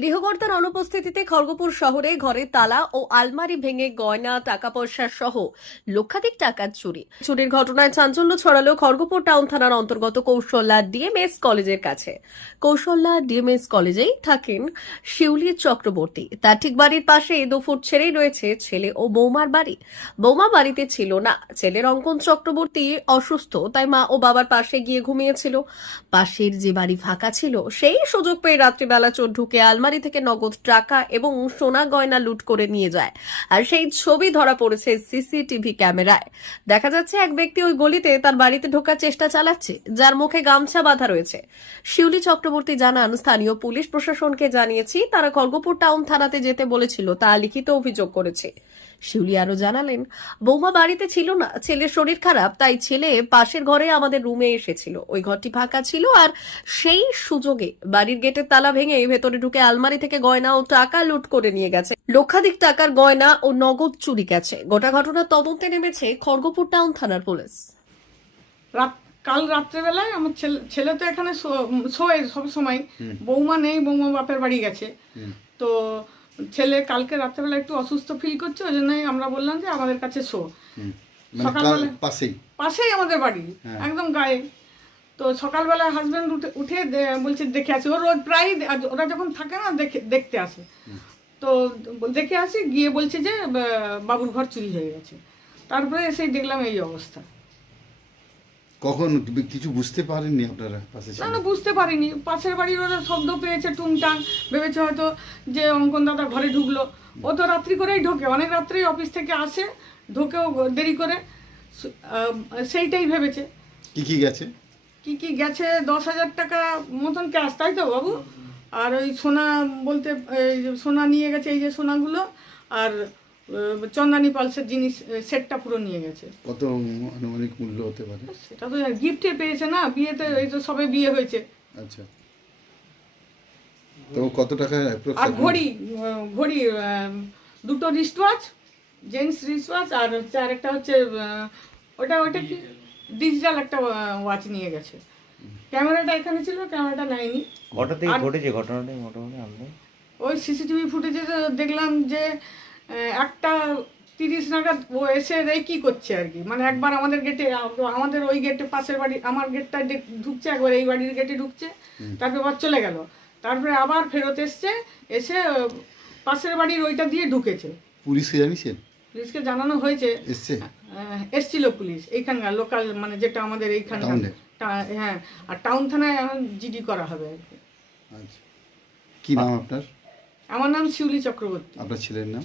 অনুপস্থিতিতে খড়গপুর শহরে ঘরে তালা ও আলমারি ভেঙে গয়না টাকা পয়সা সহ লক্ষাধিক টাকা চুরি। চুরির ঘটনায় চাঞ্চল্য ছড়ালো খড়গপুর টাউন থানার অন্তর্গত কৌশল্যা ডিএমএস কলেজের কাছে। কৌশল্যা ডিএমএস কলেজেই থাকেন শিউলি চক্রবর্তী। তার ঠিক বাড়ির পাশে দু ফুট ছেড়েই রয়েছে, ছেলে ও বৌমার বাড়ি। বৌমা বাড়িতে ছিল না। ছেলের অঙ্কন চক্রবর্তী অসুস্থ, তাই মা ও বাবার পাশে গিয়ে ঘুমিয়েছিল। পাশের যে বাড়ি ফাঁকা ছিল, সেই সুযোগ পেয়ে রাত্রিবেলা চোর ঢুকে আলমারি থেকে নগদ টাকা এবং সোনা গয়না লুট করে নিয়ে যায়। আর সেই ছবি ধরা পড়েছে সিসিটিভি ক্যামেরায়। দেখা যাচ্ছে এক ব্যক্তি ওই গলিতে তার বাড়িতে ঢোকার চেষ্টা চালাচ্ছে, যার মুখে গামছা বাঁধা রয়েছে। শিউলি চক্রবর্তী জানান, স্থানীয় পুলিশ প্রশাসনকে জানিয়েছি, তারা খড়গপুর টাউন থানাতে যেতে বলেছিল, তা লিখিত অভিযোগ করেছে। শিউলি আরও জানালেন বৌমা বাড়িতে ছিল না ছেলের শরীর খারাপ তাই ছেলে পাশের ঘরে আমাদের রুমে এসেছিল। ওই ঘরটি ফাঁকা ছিল আর সেই সুযোগে বাড়ির গেটের তালা ভেঙে ভেতরে ঢুকে আলমারি থেকে গয়না ও টাকা লুট করে নিয়ে গেছে। লক্ষাধিক টাকার গয়না ও নগদ চুরি গেছে। গোটা ঘটনার তদন্তে নেমেছে খড়গপুর টাউন থানার পুলিশ। রাত কাল রাত্রেবেলায় আমার ছেলে ছেলে তো এখানে শো- উম, শোয় সব সময়। বৌমা নেই বৌমা বাপের বাড়ি গেছে। তো ছেলে কালকে রাত্রেবেলা একটু অসুস্থ ফিল করছে ওই জন্যই আমরা বললাম যে আমাদের কাছে শো। মানে সকালবেলা পাশেই? পাশেই আমাদের বাড়ি একদম গায়ে। তো সকালবেলা হাজব্যান্ড উঠে উঠে বলছে দেখে আসি। ও রোজ প্রায় ওরা যখন থাকে না দেখে দেখতে আসে। তো দেখে আসি গিয়ে বলছে যে বাবুর ঘর চুরি হয়ে গেছে। তারপরে এসে দেখলাম এই অবস্থা। কখন কিছু বুঝতে পারেননি আপনারা পাশে না না বুঝতে পারিনি। পাশের বাড়ির ওরা শব্দ পেয়েছে টুংটাং ভেবেছে হয়তো যে অঙ্কন দাদা ঘরে ঢুকলো। ও তো রাত্রি করেই ঢোকে অনেক রাত্রেই অফিস থেকে আসে ঢোকেও দেরি করে। সেইটাই ভেবেছে। কি কি গেছে? কি কি গেছে দশ হাজার টাকা মতন ক্যাশ তাই তো বাবু? আর ওই সোনা বলতে এই যে সোনা নিয়ে গেছে এই যে সোনাগুলো আর চন্দানি পালসের জিনিস সেটটা পুরো নিয়ে গেছে। কত আনুমানিক মূল্য হতে পারে? সেটা তো গিফটে পেয়েছে না বিয়েতে এই তো সবে বিয়ে হয়েছে। আচ্ছা। তো কত টাকা আর ঘড়ি ঘড়ি দুটো wrist watch gents wrist watch আর হচ্ছে আরেকটা হচ্ছে ওটা ওটা কি? ডিজিটাল একটা ওয়াচ নিয়ে গেছে। ক্যামেরাটা এখানে ছিল ক্যামেরাটা নেয়নি। ঘটেছে ঘটনাটা মোটামুটি? আমরা ওই সিসিটিভি ফুটেজে দেখলাম যে একটা তিরিশ নাগাদ ও এসে রেকি করছে আর কি? মানে একবার আমাদের গেটে আমাদের ওই গেটে পাশের বাড়ি আমার গেটটা ঢুকছে একবার এই বাড়ির গেটে ঢুকছে তারপরে আবার চলে গেল। তারপরে আবার ফেরত এসছে এসে পাশের বাড়ির ওইটা দিয়ে ঢুকেছে। পুলিশকে জানিয়েছেন? পুলিশকে জানানো হয়েছে। এসছিল পুলিশ এইখানকার লোকাল মানে যেটা আমাদের এইখানকার হ্যাঁ আর টাউন থানায় এখন জিডি করা হবে আর কি। আচ্ছা। কি নাম আপনার? আমার নাম শিউলি চক্রবর্তী। আপনার ছেলের নাম?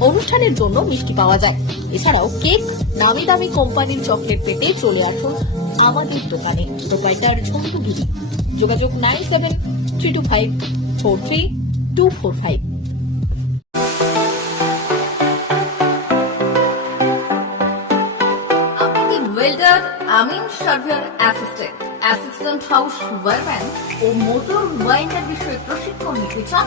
অনুষ্ঠানের জন্য মিষ্টি পাওয়া যায়। এছাড়াও কেক নামি দামি কোম্পানির চকলেট পেতে চলে আসুন আমাদের দোকানে। প্রোপাইটার ঝন্টু গিরি যোগাযোগ nine seven three two five four three two four five. Welder আমিন surveyor assistant assistant house wireman ও মোটর ওয়াইন্ডার বিষয়ে প্রশিক্ষণ নিতে চান?